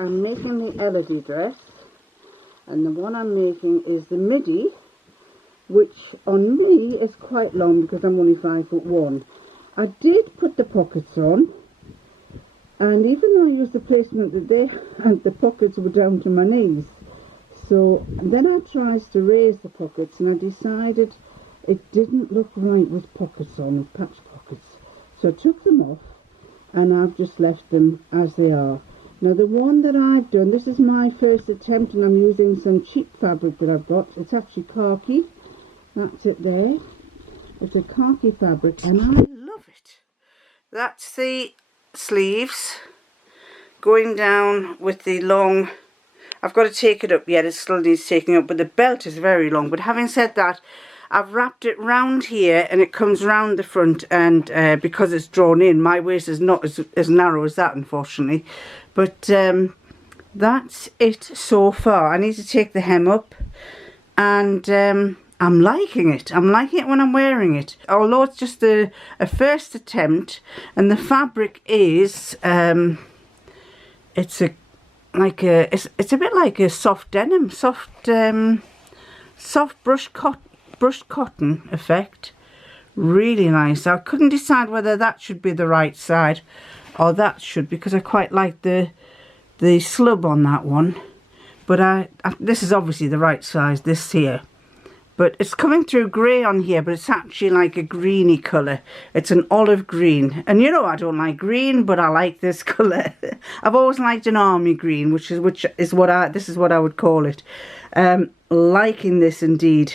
I'm making the Elodie dress, and the one I'm making is the midi, which on me is quite long because I'm only 5'1". I did put the pockets on, and even though I used the placement that they had, the pockets were down to my knees. So then I tried to raise the pockets, and I decided it didn't look right with pockets on, with patch pockets. So I took them off, and I've just left them as they are. Now the one that I've done, this is my first attempt, and I'm using some cheap fabric that I've got. It's actually khaki. That's it there. It's a khaki fabric, and I love it. That's the sleeves going down with the long. I've got to take it up yet, it still needs taking up, but the belt is very long. But having said that, I've wrapped it round here, and it comes round the front, and because it's drawn in, my waist is not as narrow as that, unfortunately. But that's it so far. I need to take the hem up, and I'm liking it. I'm liking it when I'm wearing it. Although it's just a first attempt, and the fabric is it's a bit like a soft denim, soft brushed cotton effect. Really nice. I couldn't decide whether that should be the right side or that should, because I quite like the slub on that one. But this is obviously the right size, this here. But it's coming through grey on here, but it's actually like a greeny colour. It's an olive green. And you know I don't like green, but I like this colour. I've always liked an army green, this is what I would call it. Liking this indeed.